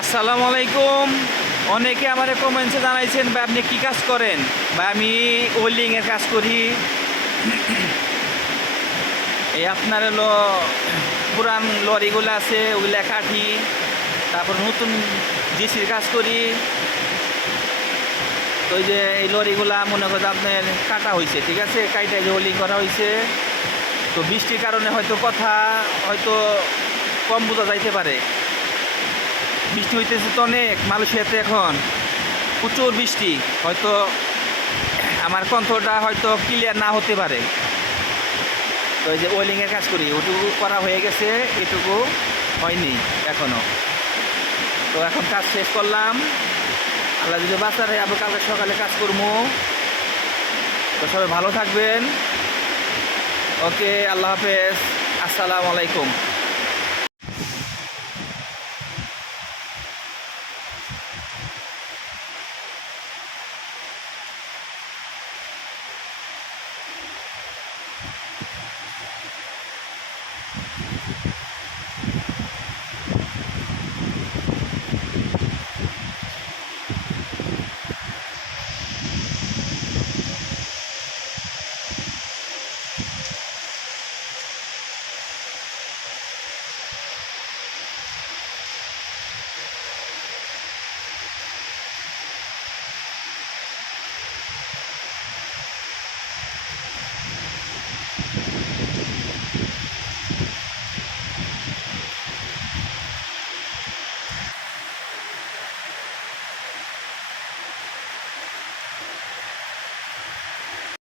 আসসালামু আলাইকুম। অনেকে আমার কমেন্টসে জানাইছেন ভাই আপনি কী কাজ করেন। ভাই আমি ওয়েল্ডিংয়ের কাজ করি। এই আপনার হলো পুরান লরিগুলো আছে ওগুলা কাটি, তারপর নতুন জিসির কাজ করি। তো এই যে এই লরিগুলা মনে করেন আপনার কাটা হয়েছে, ঠিক আছে, কাইটা যে ওয়েল্ডিং করা হয়েছে। তো বৃষ্টির কারণে হয়তো কথা হয়তো কম বোঝা যাইতে পারে। বৃষ্টি হইতেছে তো অনেক মালয়েশিয়াতে, এখন প্রচুর বৃষ্টি, হয়তো আমার কণ্ঠটা হয়তো ক্লিয়ার না হতে পারে। তো এই যে ওয়েল্ডিংয়ের কাজ করি, ওটুকু করা হয়ে গেছে, এটুকু হয়নি এখনও। তো এখন কাজ শেষ করলাম, আল্লাহ যদি বাঁচারে আবার কালকে সকালে কাজ করবো। তো সবাই ভালো থাকবেন। ওকে, আল্লাহ হাফেজ, আসসালামু আলাইকুম।